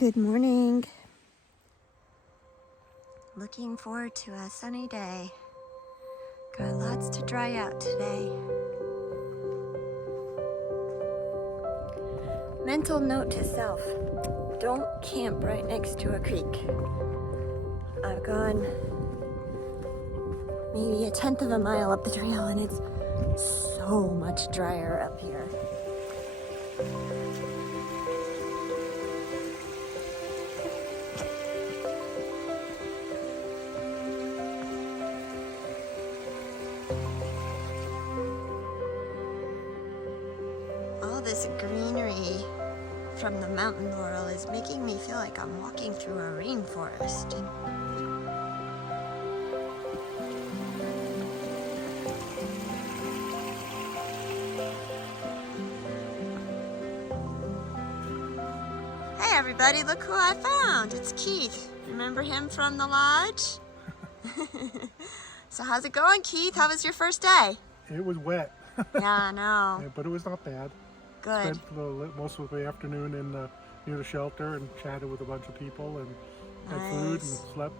Good morning. Looking forward to a sunny day. Got lots to dry out today. Mental note to self, don't camp right next to a creek. I've gone maybe a 1/10 of a mile up the trail and it's so much drier up here. All this greenery from the mountain laurel is making me feel like I'm walking through a rainforest. Hey everybody, look who I found. It's Keith. Remember him from the lodge? So how's it going, Keith? How was your first day? It was wet. Yeah, I know. Yeah, but it was not bad. Good. Spent most of the afternoon near the shelter and chatted with a bunch of people and had food and slept.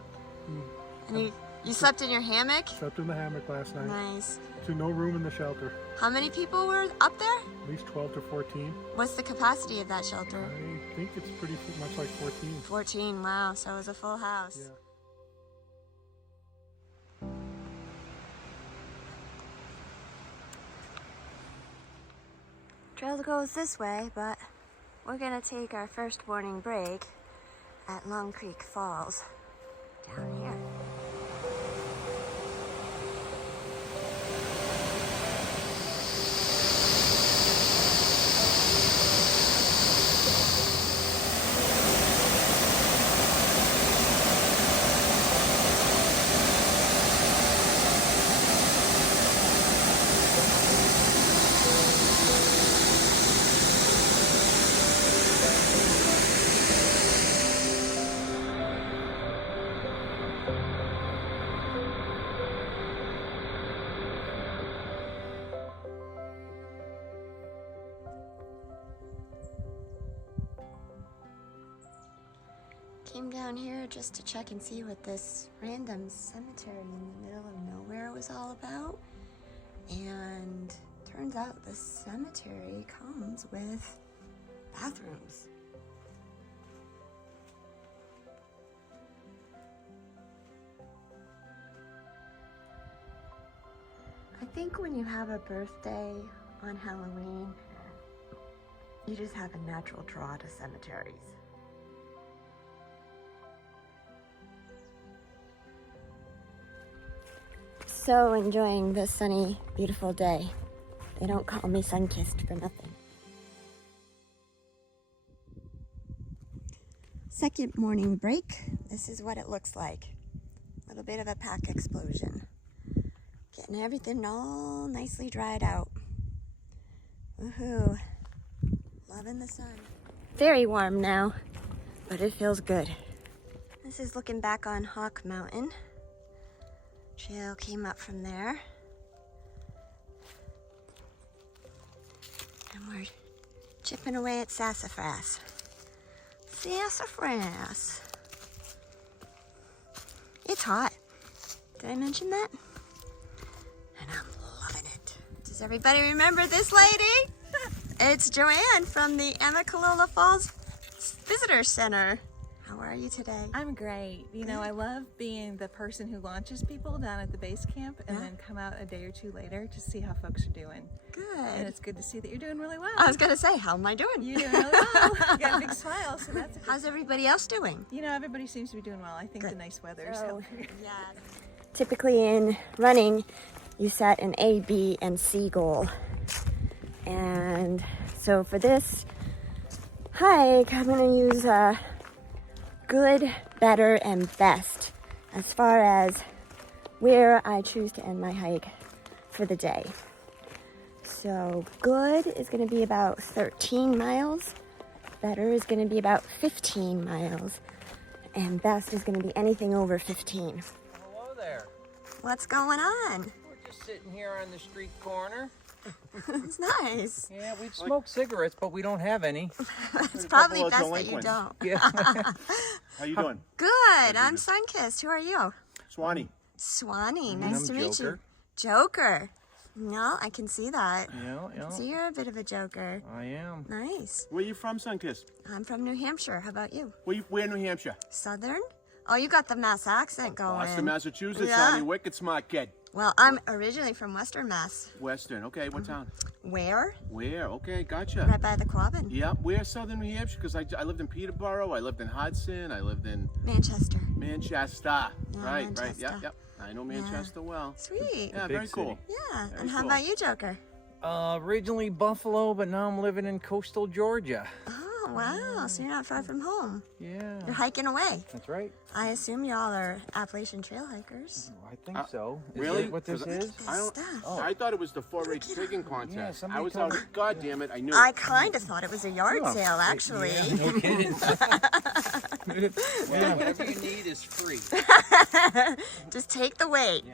And you slept in your hammock? Slept in the hammock last night. Nice. So no room in the shelter. How many people were up there? At least 12 to 14. What's the capacity of that shelter? I think it's pretty much like 14. 14, wow. So it was a full house. Yeah. Trail goes this way, but we're gonna take our first morning break at Long Creek Falls down here. Came down here just to check and see what this random cemetery in the middle of nowhere was all about. And turns out the cemetery comes with bathrooms. I think when you have a birthday on Halloween, you just have a natural draw to cemeteries. So enjoying this sunny, beautiful day. They don't call me sun-kissed for nothing. Second morning break. This is what it looks like. A little bit of a pack explosion. Getting everything all nicely dried out. Woohoo. Loving the sun. Very warm now, but it feels good. This is looking back on Hawk Mountain. Trail came up from there. And we're chipping away at sassafras. Sassafras. It's hot. Did I mention that? And I'm loving it. Does everybody remember this lady? It's Joanne from the Amicalola Falls Visitor Center. How are you today? I'm great. You know, I love being the person who launches people down at the base camp and then come out a day or two later to see how folks are doing. Good. And it's good to see that you're doing really well. I was going to say, how am I doing? You're doing really well. You got a big smile, so that's a good How's everybody else doing? You know, everybody seems to be doing well. I think the nice weather is helping. Yeah. Typically in running, you set an A, B, and C goal. And so for this hike, I'm going to use good, better, and best as far as where I choose to end my hike for the day. So good is going to be about 13 miles, better is going to be about 15 miles, and best is going to be anything over 15. Hello there. What's going on? We're just sitting here on the street corner. It's nice. Yeah, we'd smoke cigarettes, but we don't have any. It's probably of best that you delinquents. don't. Yeah. How you doing? Good. I'm Sunkissed. Who are you? Swanee. Swanee. And Nice I'm to meet Joker. you. Joker. No, I can see that. Yeah. So you're a bit of a joker. I am. Nice. Where you from, Sunkissed? I'm from New Hampshire. How about you? Where in New Hampshire? Southern? Oh, you got the Mass accent going. Boston, Massachusetts. Yeah. Honey, wicked smart kid. Well, I'm originally from Western Mass. Western. Okay, what town? Where? Where? Okay, gotcha. Right by the Quabbin. Yeah, where Southern New Hampshire? Because I lived in Peterborough, I lived in Hudson, I lived in Manchester. Manchester. Yeah, Right. Manchester. Yep. I know Manchester well. Sweet. Yeah, Big very cool. city. Yeah. Very And how cool. about you, Joker? Originally Buffalo, but now I'm living in coastal Georgia. Oh, wow. So you're not far from home. Yeah. You're hiking away. That's right. I assume y'all are Appalachian Trail hikers. I think so. Is really? that what this 'Cause is? I don't- Stuff. Oh. I thought it was the 4-H pigging contest. Yeah, somebody I was told out. me. God damn it! I knew. I kind of thought it was a yard Oh, sale, actually. Yeah, no kidding. Well, whatever you need is free. Just take the weight.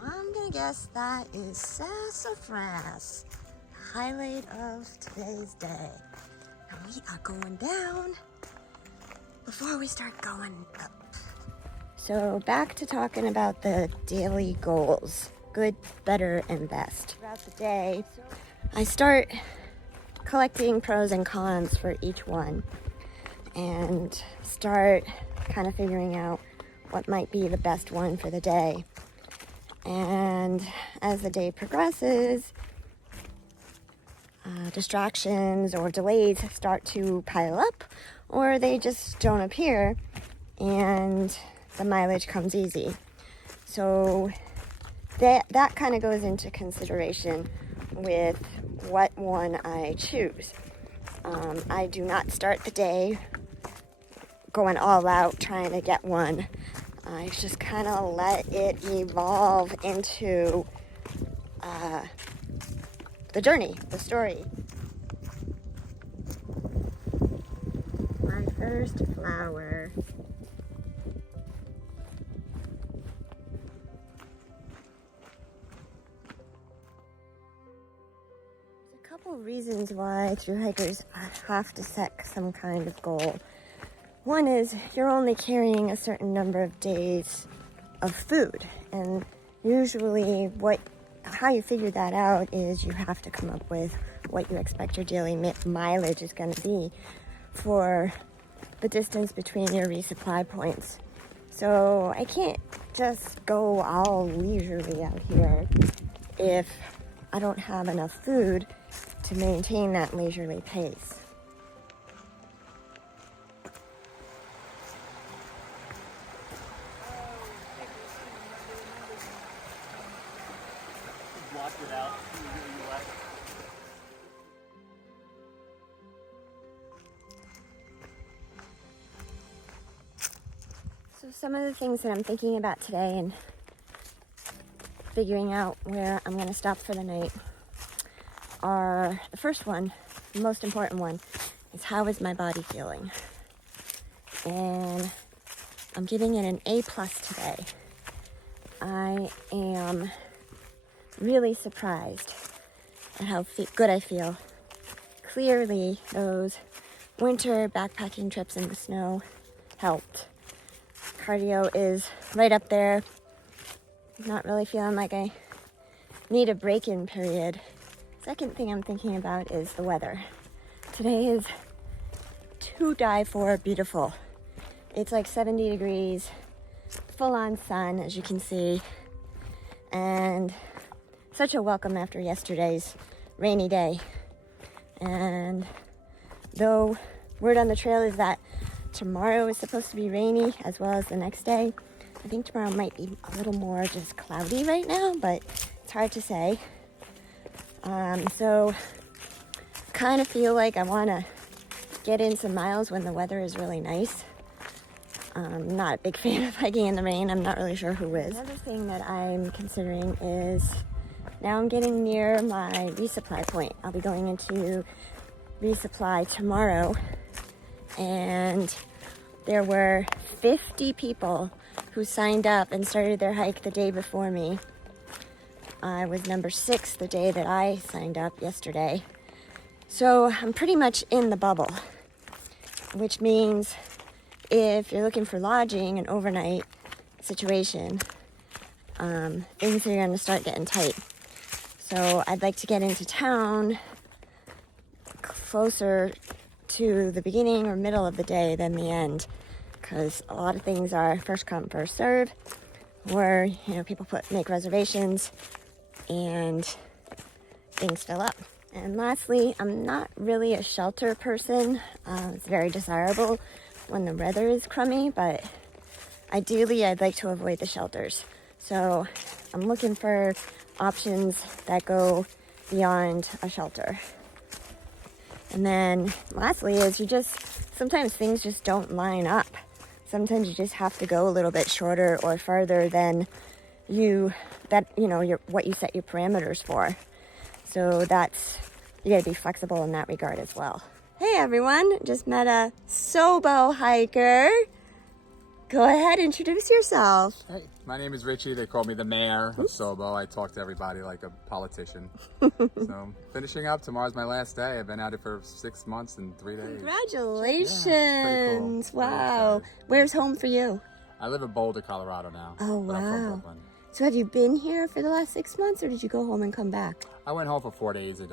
I'm gonna guess that is sassafras, the highlight of today's day. And we are going down before we start going up. So back to talking about the daily goals. Good, better, and best. Throughout the day, I start collecting pros and cons for each one and start kind of figuring out what might be the best one for the day. And as the day progresses, distractions or delays start to pile up, or they just don't appear, and the mileage comes easy. So that kind of goes into consideration with what one I choose. I do not start the day going all out trying to get one. I just kind of let it evolve into the journey, the story. My first flower. There's a couple reasons why thru hikers have to set some kind of goal. One is you're only carrying a certain number of days of food, and usually how you figure that out is you have to come up with what you expect your daily mileage is going to be for the distance between your resupply points. So I can't just go all leisurely out here if I don't have enough food to maintain that leisurely pace. So some of the things that I'm thinking about today and figuring out where I'm going to stop for the night are, the first one, the most important one, is how is my body feeling? And I'm giving it an A+ today. I am really surprised at how good I feel. Clearly, those winter backpacking trips in the snow helped. Cardio is right up there. Not really feeling like I need a break-in period. Second thing I'm thinking about is the weather. Today is to die for beautiful. It's like 70 degrees, full-on sun, as you can see, and such a welcome after yesterday's rainy day. And though word on the trail is that tomorrow is supposed to be rainy as well as the next day, I think tomorrow might be a little more just cloudy right now, but it's hard to say. So kind of feel like I want to get in some miles when the weather is really nice. I'm not a big fan of hiking in the rain. I'm not really sure who is. Another thing that I'm considering is now I'm getting near my resupply point. I'll be going into resupply tomorrow, and there were 50 people who signed up and started their hike the day before me. I was number 6 the day that I signed up yesterday. So I'm pretty much in the bubble, which means if you're looking for lodging, an overnight situation, things are going to start getting tight. So I'd like to get into town closer to the beginning or middle of the day than the end, because a lot of things are first come, first serve, where, you know, people make reservations and things fill up. And lastly, I'm not really a shelter person. It's very desirable when the weather is crummy, but ideally I'd like to avoid the shelters. So I'm looking for options that go beyond a shelter. And then lastly is sometimes things just don't line up. Sometimes you just have to go a little bit shorter or farther than what you set your parameters for. So you gotta be flexible in that regard as well. Hey everyone, just met a Sobo hiker. Go ahead, introduce yourself. Hey, my name is Richie. They call me the mayor of Sobo. I talk to everybody like a politician. So, finishing up. Tomorrow's my last day. I've been at it for 6 months and 3 days. Congratulations. Yeah, pretty cool. Wow. Where's home for you? I live in Boulder, Colorado now. Oh, but I'm from wow. Brooklyn. So have you been here for the last 6 months, or did you go home and come back? I went home for 4 days at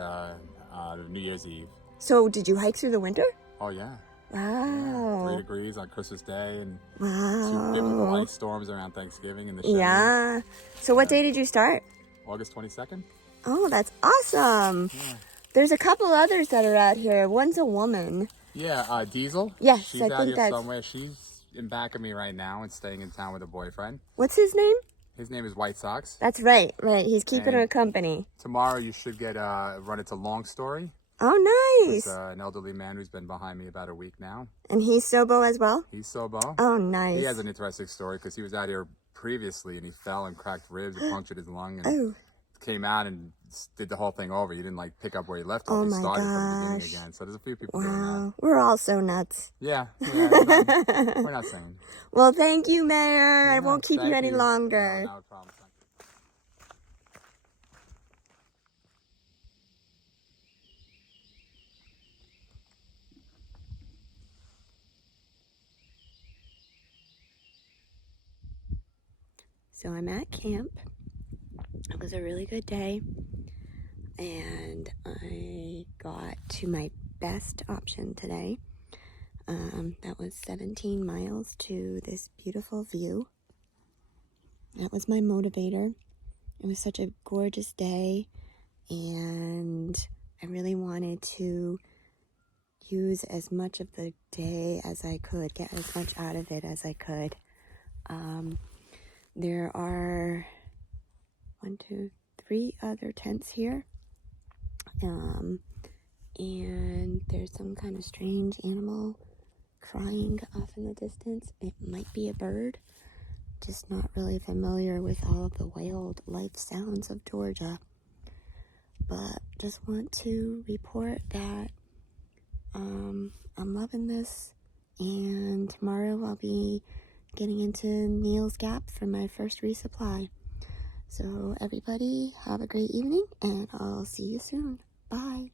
New Year's Eve. So did you hike through the winter? Oh, yeah. Wow. 3 degrees on Christmas Day and Wow. 2 biblical ice storms around Thanksgiving in the Chimney. Yeah. So what day did you start? August 22nd. Oh, that's awesome. Yeah. There's a couple others that are out here. One's a woman. Yeah, Diesel. Yes, She's I out think here that's... somewhere. She's in back of me right now and staying in town with a boyfriend. What's his name? His name is White Sox. That's right. He's keeping And her company. Tomorrow you should get run into Long Story. Oh, nice. It's an elderly man who's been behind me about a week now. And he's Sobo as well? He's Sobo. Oh, nice. He has an interesting story because he was out here previously and he fell and cracked ribs and punctured his lung and came out and did the whole thing over. He didn't like pick up where he left off. Oh He my started from the beginning gosh. again. So there's a few people doing that. Wow. We're all so nuts. Yeah, we're not saying. Well, thank you, Mayor. I Yeah, won't keep you thank any longer. No problem. Thank you. So I'm at camp. It was a really good day. And I got to my best option today. That was 17 miles to this beautiful view. That was my motivator. It was such a gorgeous day, and I really wanted to use as much of the day as I could, get as much out of it as I could. There are 1, 2, 3 other tents here. And there's some kind of strange animal crying off in the distance. It might be a bird. Just not really familiar with all of the wildlife sounds of Georgia. But just want to report that I'm loving this. And tomorrow I'll be getting into Neil's Gap for my first resupply. So everybody have a great evening, and I'll see you soon. Bye.